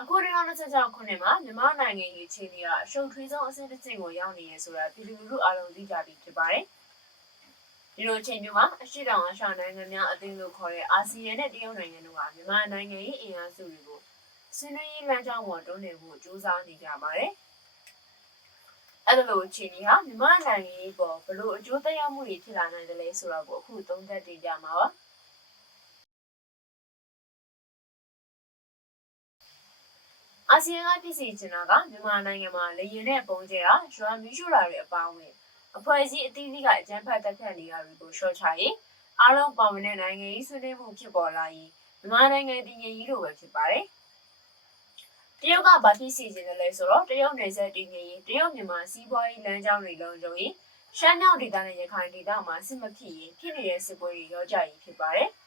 အခု2026ခုနှစ်မှာမြန်မာနိုင်ငံရေးအခြေအနေကအရှုပ်ထွေးဆုံးအဆင့်တစ်ဆင့်ကိုရောက်နေရဆိုတာပြည်သူလူထုအားလုံးသိကြပြီးဖြစ်ပါတယ်။ဒီလိုအချိန်မျိုးမှာအရှိတောင်အာရှနိုင်ငံများအသင်းလို့ခေါ်တဲ့အာဆီယံနဲ့တရုတ်နိုင်ငံတို့ကမြန်မာနိုင်ငံရေးအင်အားစုတွေကိုဆွေးနွေးရေးလမ်းကြောင်းပေါ်တွန်းနေဖို့ကြိုးစားနေကြပါတယ်။အဲ့လိုအခြေအနေဟာမြန်မာနိုင်ငံရေးပေါ်ဘလို့အကျိုးသက်ရောက်မှုတွေဖြစ်လာနိုင်တယ်လဲဆိုတော့အခုသုံးသပ်တင်ပြမှာပါ။အာဆီယံကပြည်စီချင်တာကမြန်မာနိုင်ငံမှာလေရင်နဲ့ပုံကျဲတာရွာမီးရှို့တာတွေအပါအဝင်အဖွဲ့အစည်းအသီးသီးကအကြမ်းဖက်တပ်ဖြတ်နေရတွေကိုရှော့ချရေးအားလုံးပါဝင်တဲ့နိုင်ငံရေးဆွေးနွေးမှုဖြစ်ပေါ်လာရင်မြန်မာနိုင်ငံတည်ငြိမ်ရေးလိုပဲဖြစ်ပါတယ်။တရုတ်ကဘာဖြစ်စီစဉ်တယ်လဲဆိုတော့တရုတ်နယ်စပ်တည်ငြိမ်ရေးတရုတ်မြန်မာစီးပွားရေးလမ်းကြောင်းတွေလုံးလုံးရေးရှမ်းမြောက်ဒေသနဲ့ရခိုင်ဒေသမှာစစ်မဖြစ်ရင်ဖြစ်နေတဲ့စစ်ပွဲတွေရောကြရေးဖြစ်ပါတယ်။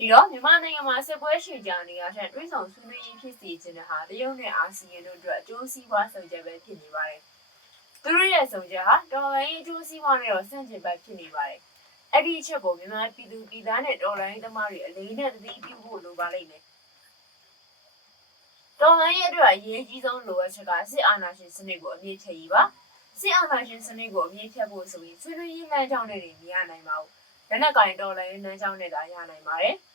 ဒီတော့မြန်မာနိုင်ငံမှာစစ်ပွဲရှည်ကြာနေရတဲ့တွင်းဆောင်ဆွေးနွေးရေးဖြစ်စီခြင်းဟာတရုတ်နဲ့အာဆီယံတို့အတွက်အကျိုးစီးပွားဆောင်ချက်ပဲဖြစ်နေပါတယ်။သူတို့ရဲ့ဆောင်ချက်ဟာတော်လှန်ရေးအကျိုးစီးပွားနဲ့တော့ဆန့်ကျင်ဘက်ဖြစ်နေပါတယ်။အဲ့ဒီအချက်ကိုမြန်မာပြည်သူပြည်သားနဲ့တော်လှန်ရေးသမားတွေအလေးနဲ့သတိပြုဖို့လိုပါလိမ့်မယ်။တော်လှန်ရေးအတွက်အရေးကြီးဆုံးလိုအပ်ချက်ကစစ်အာဏာရှင်စနစ်ကိုအမြင့်ထက်ရေးပါ။စစ်အာဏာရှင်စနစ်ကိုအမြင့်ထက်ဖို့ဆိုရင်ဆွေးနွေးရေးလမ်းကြောင်းတွေမရနိုင်ပါဘူး။လက်နက်ကင်တော်လှန်ရေးလမ်းကြောင်းနဲ့သာရနိုင်ပါတယ်။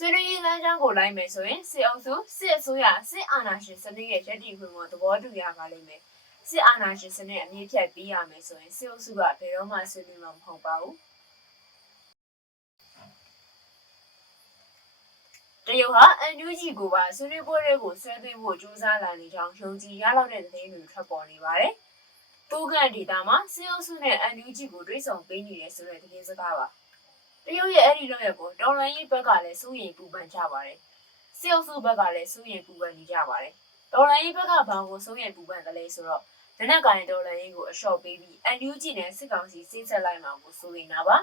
ဆွေးနွေးရေးလမ်းကြောင်းကိုလိုက်မယ်ဆိုရင်စစ်အုပ်စုစစ်အစိုးရစစ်အာဏာရှင်စနစ်ရဲ့ရည်တည်ခွင့်ကိုသဘောတူရပါလိမ့်မယ်။စစ်အာဏာရှင်စနစ်အမြင့်ဖြတ်ပေးရမယ်ဆိုရင်စစ်အုပ်စုကဘယ်တော့မှဆွေးနွေးမှာမဟုတ်ပါဘူး။တရုတ်ဟာ NUG ကိုပါဆွေးနွေးပွဲတွေကိုဆွဲသွင်းဖို့ကြိုးစားလာနေကြောင်းယုံကြည်ရလောက်တဲ့သတင်းတွေထွက်ပေါ်နေပါတယ်။တိုးကန်ဒေတာမှာစစ်အုပ်စုနဲ့ NUG ကိုတွဲဆောင်ပေးနေတယ်ဆိုတဲ့သတင်းစကားပါ။တရုတ်ရဲ့အဲ့ဒီလောက်ရကိုတော်လှန်ရေးဘက်ကလည်းစိုးရိမ်ပူပန်ကြပါတယ်။စစ်အုပ်စုဘက်ကလည်းစိုးရိမ်ပူပန်နေကြပါတယ်။တော်လှန်ရေးဘက်ကဘာကိုစိုးရိမ်ပူပန်တယ်လဲဆိုတော့လက်နက်ကင်တော်လှန်ရေးကိုအလျှော့ပေးပြီး NUG နဲ့စစ်ကောင်စီစိတ်ဆက်လိုက်မှာကိုစိုးရိမ်တာပါ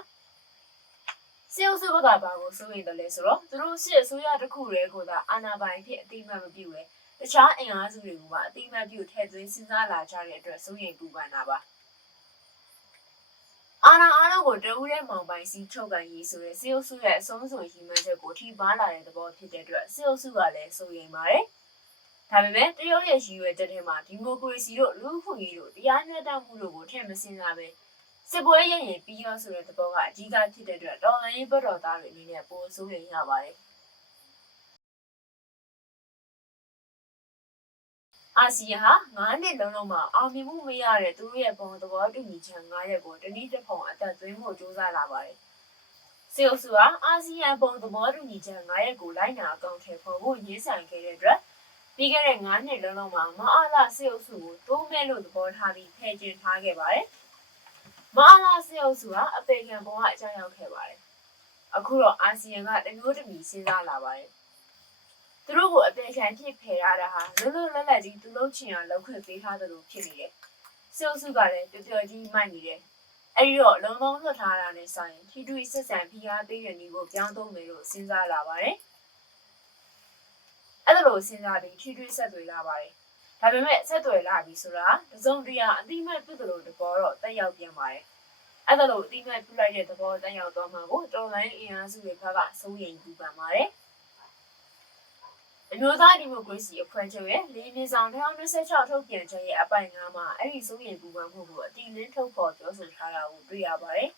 ။စစ်အုပ်စုဘက်ကဘာကိုစိုးရိမ်တယ်လဲဆိုတော့သူတို့စစ်အစိုးရတစ်ခုတည်းကိုသာအာဏာပိုင်ဖြစ်အတိမတ်မပြုပဲတခြားအင်အားစုတွေကိုပါအတိမတ်ပြုထည့်သွင်းစဉ်းစားလာကြတဲ့အတွက်စိုးရိမ်ပူပန်တာပါ။အာဏာအားလုံးကိုတဦးတည်းမောင်ပိုင်စီချုပ်ကန်ရေးဆိုတဲ့စစ်အုပ်စုရဲ့အဆုံးစွန်ရည်မှန်းချက်ကိုထိပါလာတဲ့သဘောဖြစ်တဲ့အတွက်စစ်အုပ်စုကလည်းစိုးရိမ်ပါတယ်။ဒါပေမဲ့တရုတ်ရဲ့ရည်ရွယ်ချက်ထဲမှာဒီမိုကရေစီတို့လူ့အခွင့်အရေးတို့တရားမျှတမှုတို့ကိုထည့်မစဉ်းစားပဲစစ်ပွဲရရင်ပြီးရောဆိုတဲ့သဘောကအကြီးအဖြစ်တဲ့အတွက်တော်လှန်ရေးဘက်တော်သားတွေအနေနဲ့ပိုစိုးရိမ်ရပါတယ်။အာဆီယံဟာ9နှစ်လုံးမှာအောင်မြင်မှုမရတဲ့သူတို့ရဲ့ပုံသဘောတူညီချက်9ရပ်ကိုတနည်းတစ်ပုံအသက်သွင်းဖို့ကြိုးစားလာပါတယ်။စစ်အုပ်စုဟာအာဆီယံပုံသဘောတူညီချက်9ရပ်ကိုလိုက်နာအကောင့်ထဲပေါ်ဖို့ရည်ဆိုင်ခဲ့တဲ့အတွက်ပြီးခဲ့တဲ့9နှစ်လုံးမှာမအားလာစစ်အုပ်စုကိုတိုးမဲ့လို့သဘောထားပြီးဖယ်ကျင်ထားခဲ့ပါတယ်။မအားလာစစ်အုပ်စုဟာအပေခံပုံကအကြောင်းရောက်ခဲ့ပါတယ်။အခုတော့အာဆီယံကတမျိုးတမီစဉ်းစားလာပါတယ်။သူတို့ကိုအပေခံဖြစ်ဖယ်ရတာဟာလွတ်လွတ်လပ်လပ်ကြီးသူလုပ်ချင်အောင်လုပ်ခွင့်ပေးထားသလိုဖြစ်နေတယ်။စစ်အုပ်စုကလည်းပျော်ပျော်ကြီးမိုက်နေတယ်။အဲဒီတော့လုံးလုံးလွတ်ထားတာနဲ့ဆိုင်ထိတွေ့ဆက်ဆံဖိအားပေးတဲ့နည်းကိုပြောင်းသုံးမယ်လို့စဉ်းစားလာပါတယ်။အဲ့လိုစဉ်းစားပြီးထိတွေ့ဆက်သွယ်လာပါတယ်။ဒါပေမဲ့ဆက်သွယ်လာပြီဆိုတာတစုံတရာအတိမတ်ပြုသလိုတဘောတော့တက်ရောက်ပြန်ပါတယ်။အဲ့လိုအတိမတ်ပြုလိုက်တဲ့သဘောတက်ရောက်သွားမှာကိုတော်လိုင်းအင်အားစုတွေဘက်ကစိုးရိမ်ပူပန်ပါတယ်။အမျိုးသားဒီမိုကရေစီအဖွဲ့ချုပ်ရဲ့လေးမြဆောင်2026ထုတ်ပြန်ချက်ရဲ့အပိုင်9မှာအဲ့ဒီစိုးရိမ်ပူပန်မှုကိုအတိအလင်းထုတ်ဖော်ပြောဆိုထားတာကိုတွေ့ရပါတယ်။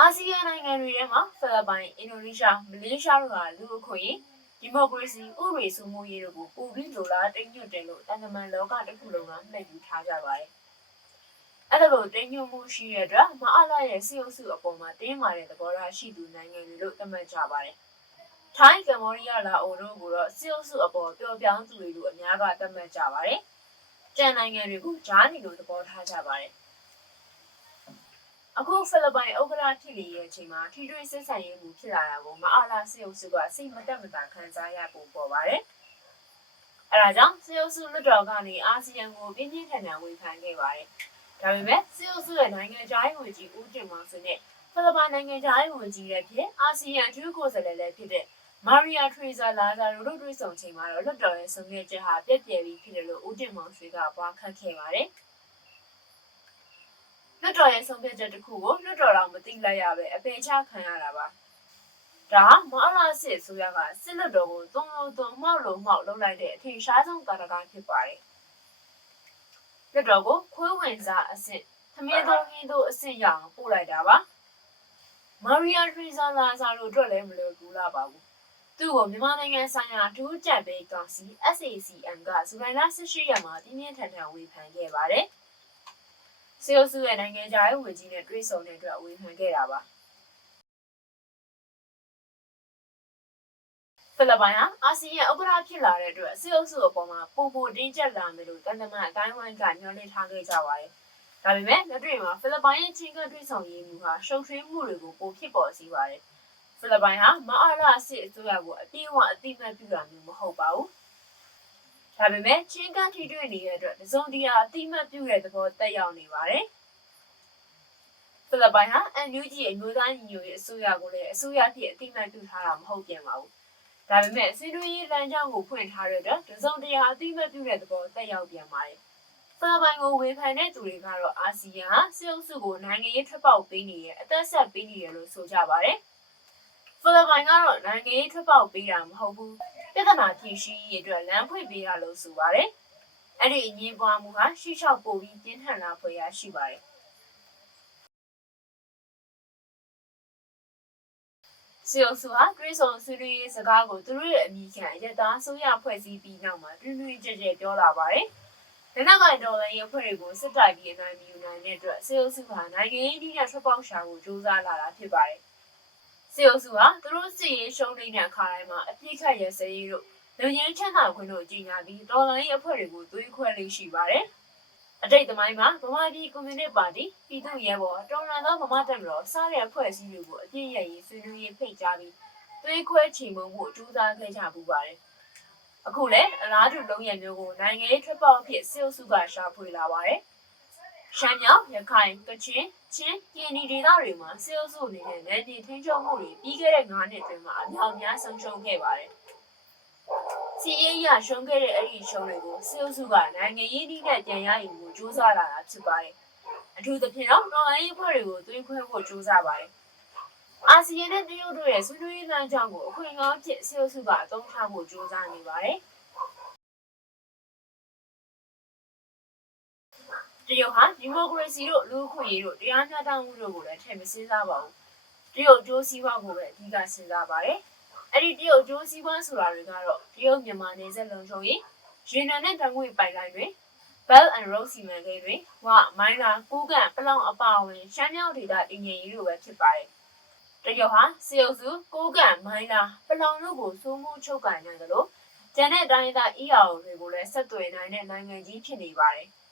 အာဆီယံနိုင်ငံတွေထဲမှာဖိလစ်ပိုင်၊အင်ဒိုနီးရှား၊မလေးရှားတို့ဟာလူ့အခွင့်အရေးဒီမိုကရေစီဥပဒေစိုးမိုးရေးတို့ကိုပိုပြီးလိုလားတိမ်ညွတ်တယ်လို့တန်တမန်လောကတစ်ခုလုံးကမှတ်ယူထားကြပါတယ်။အဲ့လိုတိမ်ညွတ်မှုရှိတဲ့အတွက်မအားလာရဲ့စစ်အုပ်စုအပေါ်မှာတင်းမာတဲ့သဘောထားရှိသူနိုင်ငံတွေလို့သတ်မှတ်ကြပါတယ်။ထိုင်း၊ကမ္ဘောဒီးယား၊လာအိုတို့ကိုတော့စစ်အုပ်စုအပေါ်ပျော်ပြောင်းသူတွေလို့အများကသတ်မှတ်ကြပါတယ်။ကျန်နိုင်ငံတွေကိုဂျားနီလို့သဘောထားကြပါတယ်။အခုဖိလစ်ပိုင်ဥက္ကဋ္ဌဖြစ်နေတဲ့အချိန်မှာထိတွေ့ဆက်ဆံရေးမှုဖြစ်လာတာကိုမအားလာစစ်အုပ်စုကစိတ်မတက်မတာခံစားရပုံပေါ်ပါတယ်။အဲဒါကြောင့်စစ်အုပ်စုလွှတ်တော်ကနေအာဆီယံကိုပြင်းပြင်းထန်ထန်ဝေဖန်ခဲ့ပါတယ်။ဒါပေမဲ့စစ်အုပ်စုရဲ့နိုင်ငံခြားရေးဝန်ကြီးဦးတင်မောင်ဆွေနဲ့ဖိလစ်ပိုင်နိုင်ငံခြားရေးဝန်ကြီးလည်းဖြစ်အာဆီယံအထူးကိုယ်စားလှယ်လည်းဖြစ်တဲ့မာရီယာထရီဇာလာဇာတို့တွေ့ဆုံချိန်မှာတော့လွှတ်တော်ရဲ့ဆုံးဖြတ်ချက်ဟာပြည့်ပြည့်ပြီးဖြစ်တယ်လို့ဦးတင်မောင်ဆွေကပွားခတ်ခဲ့ပါတယ်။လွှတ်တော်ရဲ့ဆုံးဖြတ်ချက်တစ်ခုကိုလွှတ်တော်တော်မသိလိုက်ရပဲအပေချခံရတာပါ ဒါမအလားစစ်ဆိုရကစစ်လက်တော်ကိုသုံးလုံးမှောက်လုပ်လိုက်တဲ့အထင်ရှားဆုံးတာရကဖြစ်ပါတယ်။လက်တော်ကိုခွေးဝင်စားအဆင့်သမင်းတော်ဟင်းတို့အဆင့်ရအောင်ပို့လိုက်တာပါ။မာရီယာထရီဇာလာဇာတို့အတွက်လည်းမလွယ်ကူလာပါဘူး။သူ့ကိုမြန်မာနိုင်ငံဆိုင်ရာဒူးကြက်ဘေးကောင်စီ SACM ကဇူလိုင်လ18ရက်မှာပြင်းပြင်းထန်ထန်ဝေဖန်ခဲ့ပါတယ်။စေအုပ်စုရဲ့နိုင်ငံခြားရေးဝန်ကြီးနဲ့တွေ့ဆုံတဲ့အတွက်ဝေဖန်ခဲ့တာပါ။ဖိလစ်ပိုင်ဟာအာဆီယံဥက္ကဋ္ဌဖြစ်လာတဲ့အတွက်စေအုပ်စုအပေါ်မှာပိုတင်းကျပ်လာမယ်လို့တန်တမန်အတိုင်းဝိုင်းကညွှန်လင်းထားခဲ့ကြပါတယ်။ဒါပေမဲ့လက်တွေ့မှာဖိလစ်ပိုင်ရဲ့ချင်းကတွေ့ဆုံရေးမှုဟာရှုပ်ထွေးမှုတွေကိုပိုဖြစ်ပေါ်စေပါတယ်။ဖိလစ်ပိုင်ဟာမအားရစစ်အစိုးရကိုအပြည့်အဝအသိမှတ်ပြုတာမျိုးမဟုတ်ပါဘူး။ဒါပေမဲ့ချင်းကထိတွေ့နေတဲ့အတွက်တစုံတရာအသိမှတ်ပြုတဲ့သဘောတက်ရောက်နေပါတယ်။ဖိလစ်ပိုင်ဟာ NUG အမျိုးသားညီညွတ်ရေးအစိုးရကိုလည်းအစိုးရဖြစ်အသိမှတ်ပြုထားတာမဟုတ်ပြန်ပါဘူး။ဒါပေမဲ့စီးပွားရေးလမ်းကြောင်းကိုဖွင့်ထားတဲ့အတွက်တစုံတရာအသိမှတ်ပြုတဲ့သဘောတက်ရောက်ပြန်ပါတယ်။ဖိလစ်ပိုင်ကိုဝေဖန်တဲ့သူတွေကတော့အာဆီယံဟာစစ်အုပ်စုကိုနိုင်ငံရေးထွက်ပေါက်ပေးနေရဲ့အသက်ဆက်ပေးနေတယ်လို့ဆိုကြပါတယ်။ဖိလစ်ပိုင်ကတော့နိုင်ငံရေးထွက်ပေါက်ပေးတာမဟုတ်ဘူး။ပြဿနာဖြေရှင်းရေးအတွက်လမ်းဖွင့်ပေးတာလို့ဆိုပါတယ်။အဲ့ဒီအငြင်းပွားမှုဟာရှေ့လျှောက်ပိုပြီးပြင်းထန်လာဖွယ်ရရှိပါတယ်။စေအုပ်စုဟာတွေးဆုံဆွေးနွေးရေးစကားကိုသူတို့ရဲ့အမိခံရတာဆိုရဖွဲ့စည်းပြီးနောက်မှာတွင်တွင်ကြဲကြဲပြောလာပါတယ်။လက်နက်ကိုင်တော်လှန်ရေးအဖွဲ့တွေကိုစစ်တိုက်ပြီးအနိုင်မယူနိုင်တဲ့အတွက်စေအုပ်စုဟာနိုင်ငံရေးနည်းနဲ့ထွက်ပေါက်ရှာဖို့ကြိုးစားလာတာဖြစ်ပါတယ်။စေအုပ်စုဟာသူတို့စစ်ရေးရှုံးနေတဲ့အခါတိုင်းမှာအပြစ်ခတ်ရစရေးတို့လူရင်းချမ်းသာခွင့်တို့ကြီးညာပြီးတော်လှန်ရေးအဖွဲ့တွေကိုသွေးခွဲလေးရှိပါတယ်။အတိတ်သမိုင်းမှာဗမာပြည်ကွန်မြူနစ်ပါတီပြည်သူ့ရဲဘော်တော်လှန်သောဗမာတပ်မတော်စတဲ့အဖွဲ့အစည်းတွေကိုအပြည့်ရရေးဆွေးနွေးရေးဖိတ်ကြားပြီးသွေးခွဲချေမှုန်းမှုကြိုးစားခဲ့ကြပူပါတယ်။အခုလည်းအလားတူလုံးရမျိုးကိုနိုင်ငံရေးထွက်ပေါက်အဖြစ်စေအုပ်စုကရှာဖွေလာပါတယ်။ရှမ်းမြောက်ရခိုင်ကချင်ချင်းပြည်နယ်ဒေသတွေမှာစေအုပ်စုအနေနဲ့နယ်မြေထိန်းချုပ်မှုတွေပြီးခဲ့တဲ့9နှစ်အတွင်းမှာအများအပြားဆုံးရှုံးခဲ့ပါတယ်။စီအေးရရှုံးခဲ့တဲ့အဲ့ဒီရှုံးတွေကိုစေအုပ်စုကနိုင်ငံရေးနည်းနဲ့ပြန်ရယူဖို့ကြိုးစားလာတာဖြစ်ပါတယ်။အထူးသဖြင့်တော့တော်လှန်ရေးအဖွဲ့တွေကိုသွေးခွဲဖို့ကြိုးစားပါတယ်။အာဆီယံနဲ့တရုတ်တို့ရဲ့ဆွေးနွေးရေးလမ်းကြောင်းကိုအခွင့်အရေးဖြစ်စေအုပ်စုကအသုံးချဖို့ကြိုးစားနေပါတယ်။တရုတ်ဟာဒီမိုကရေစီတို့လူ့အခွင့်အရေးတို့တရားမျှတမှုတို့ကိုလည်းထည့်မစဉ်းစားပါဘူး။တရုတ်ကျိုးစီးပွားကိုပဲအဓိကစဉ်းစားပါတယ်။အဲ့ဒီတရုတ်ကျိုးစီးပွားဆိုတာတွေကတော့တရုတ်မြန်မာနယ်စပ်လုံခြုံရေးရေနံနဲ့တံငွေပိုက်လိုင်းတွေ Belt and Road စီမံကိန်းတွေဝမိုင်းလာကူးကန်ပလောင်အပါအဝင်ရှမ်းမြောက်ဒေသတည်ငြိမ်ရေးလိုပဲဖြစ်ပါတယ်။တရုတ်ဟာစေအုပ်စုကူးကန်မိုင်းလာပလောင်တို့ကိုစိုးမိုးချုပ်ကိုင်နိုင်တယ်လို့ကျန်တဲ့တိုင်းဒေသ EAO တွေကိုလည်းဆက်သွယ်နိုင်တဲ့နိုင်ငံကြီးဖြစ်နေပါတယ်။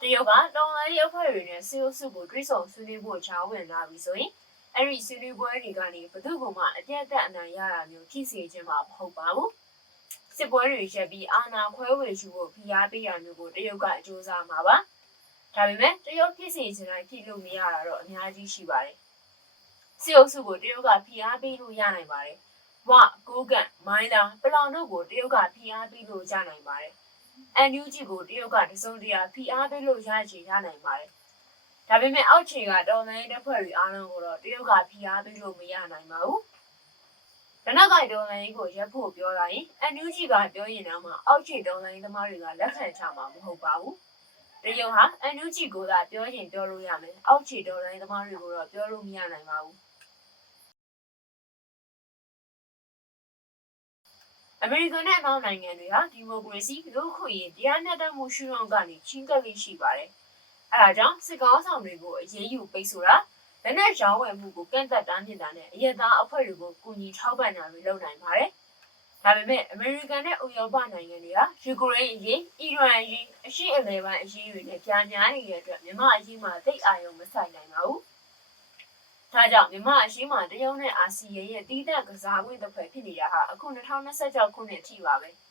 တရုတ်ကတော်လှန်ရေးအဖွဲ့တွေနဲ့စေအုပ်စုကိုတွဲဆုံဆွေးနွေးဖို့ချောင်းဝင်လာပြီဆိုရင်အဲ့ဒီဆွေးနွေးပွဲတွေကနေဘယ်သူမှအပြတ်အသတ်အနိုင်ရတာမျိုးဖြစ်စေချင်မှာမဟုတ်ပါဘူး။စစ်ပွဲတွေရပ်ပြီးအာဏာခွဲဝေယူဖို့ဖိအားပေးရမျိုးကိုတရုတ်ကအကျိုးစားမှာပါ။ဒါပေမဲ့တရုတ်ဖြစ်စေချင်တိုင်းဖြစ်လို့မရတာတော့အများကြီးရှိပါတယ်။စစ်အုပ်စုကိုတရုတ်ကဖိအားပေးလို့ရနိုင်ပါတယ်။ကိုးကန်မိုင်းလာပလောင်တို့ကိုတရုတ်ကဖိအားပေးလို့ရနိုင်ပါတယ်။ NUG ကိုတရုတ်ကတစုံတရာဖိအားပေးလို့ရနိုင်ပါတယ်။ဒါပေမဲ့အောက်ခြေကတော်လှန်ရေးတပ်ဖွဲ့တွေအားလုံးကိုတော့တရုတ်ကဖိအားပေးလို့မရနိုင်ပါဘူး။လက်နက်ကိုင်တော်လှန်ရေးကိုရပ်ဖို့ပြောလာရင် NUG ကပြောရင်တော့မှအောက်ခြေတော်လှန်ရေးသမားတွေကလက်ခံချမှာမဟုတ်ပါဘူး။တရုတ်ဟာ NUG ကိုသာပြောရင်ပြောလို့ရမယ်။အောက်ခြေတော်လှန်ရေးသမားတွေကိုတော့ပြောလို့မရနိုင်ပါဘူး။အမေရိကန်နဲ့အနောက်နိုင်ငံတွေဟာဒီမိုကရေစီလူ့အခွင့်အရေးတရားမျှတမှုရှုထောင့်ကနေချင်းကပ်လေးရှိပါတယ်။အဲဒါကြောင့်စစ်ကောင်းဆောင်တွေကိုအရေးယူပိတ်ဆိုတာလက်နက်ရောင်းဝယ်မှုကိုကန့်သတ်တားမြစ်တာနဲ့အရက်သားအဖွဲ့တွေကိုကူညီထောက်ပံ့တာတွေလုပ်နိုင်ပါတယ်။ဒါပေမဲ့အမေရိကန်နဲ့ဥရောပနိုင်ငံတွေကယူကရိန်းအရေး၊အီရန်အရေးအရှေ့အလယ်ပိုင်းအရေးတွေနဲ့ကြားများနေတဲ့အတွက်မြန်မာအရေးမှာသိအာရုံမဆိုင်နိုင်ပါဘူး။ဒါကြောင့်မြန်မာအရေးမှာတရုတ်နဲ့အာဆီယံရဲ့တီးသန့်ကစားကွင်းတစ်ဖွဲ့ဖြစ်နေတာဟာအခု2026ခုနှစ်ထိပါပဲ။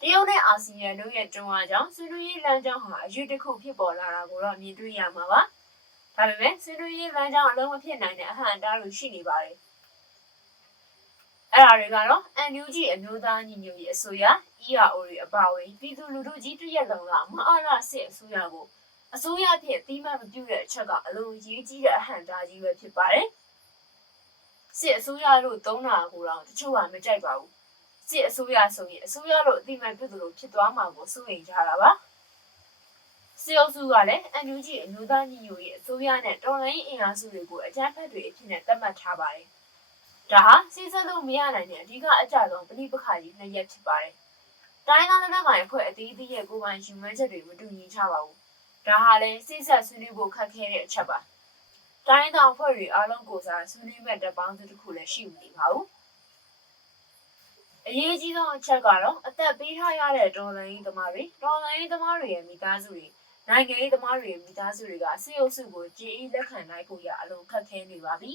တရုတ်နဲ့အာဆီယံတို့ရဲ့တွန်းအားကြောင့်ဆွေးနွေးရေးလမ်းကြောင်းဟာအရွေးတစ်ခုဖြစ်ပေါ်လာတာကိုတော့မြင်တွေ့ရမှာပါ။ဒါပေမဲ့ဆွေးနွေးရေးလမ်းကြောင်းအလုံးမဖြစ်နိုင်တဲ့အဟန့်အတားတွေရှိနေပါတယ်။အဲ့ဒါတွေကတော့ NUG အမျိုးသားညီညွတ်ရေးအစိုးရ EAO တွေအပါအဝင်ပြည်သူလူထုကြီးတရက်လုံးကမအားရစစ်အစိုးရကို အစိုးရဖြင့်တိမှတ်မပြုတဲ့အချက်ကအလုံးကြီးကြီးတဲ့အဟန့်တားကြီးပဲဖြစ်ပါတယ်စစ်အစိုးရလို့သုံးတာကိုတော့တချို့ကမကြိုက်ပါဘူးစစ်အစိုးရဆိုရင်အစိုးရလို့အတိမတ်ပြုသလိုဖြစ်သွားမှာကိုစိုးရိမ်ကြတာပါစစ်အုပ်စုကလည်းအန်ယူဂျီအမျိုးသားညီညွတ်ရေးအစိုးရနဲ့တော်လှန်ရေးအင်အားစုတွေကိုအကြမ်းဖက်တွေအဖြစ်နဲ့သတ်မှတ်ထားပါတယ်ဒါဟာစစ်စပ်လို့မရနိုင်တဲ့အဓိကအကြဆုံးပဋိပက္ခကြီးနှစ်ရပ်ဖြစ်ပါတယ်တိုင်းသားလက်နက်ကိုင်အဖွဲ့အသီးသီးရဲ့ကိုယ်ပိုင်ယူမှန်းချက်တွေမတူညီကြပါဘူးဒါဟာလည်းစစ်ဆက်ဆွေးနွေးဖို့ခက်ခဲတဲ့အချက်ပါတိုင်းသားအဖွဲ့တွေအားလုံးကိုစားဆွေးနွေးမဲ့တပ်ပေါင်းစုတစ်ခုလည်းရှိနေပါဘူးအရေးကြီးဆုံးအချက်ကတော့အသက်ပေးထားရတဲ့တော်လှန်ရေးသမားတွေရဲ့မိသားစုတွေနိုင်ငံရေးသမားတွေရဲ့မိသားစုတွေကစစ်အုပ်စုကိုကြည်အေးလက်ခံနိုင်ဖို့ရအလုံးခက်ခဲနေပါပြီ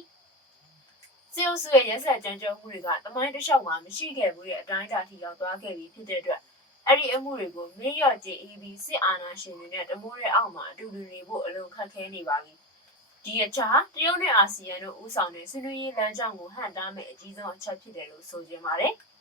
စစ်အုပ်စုရဲ့ရက်စက်ကြမ်းကြုတ်မှုတွေကတမိုင်းတစ်လျှောက်မှာမရှိခဲ့ဘူးတဲ့အတိုင်းအတာထိရောက်သွားခဲ့ပြီဖြစ်တဲ့အတွက်အဲ့ဒီအမှုတွေကိုမေ့လျော့ကြည်အေးပြီးစစ်အာဏာရှင်တွေနဲ့တမိုးတဲ့အောက်မှာအတူတူနေဖို့အလုံးခက်ခဲနေပါပြီဒီအချက်ဟာတရုတ်နဲ့အာဆီယံတို့ဦးဆောင်တဲ့ဆွေးနွေးရေးလမ်းကြောင်းကိုဟန့်တားမဲ့အကြီးဆုံးအချက်ဖြစ်တယ်လို့ဆိုကြပါတယ်။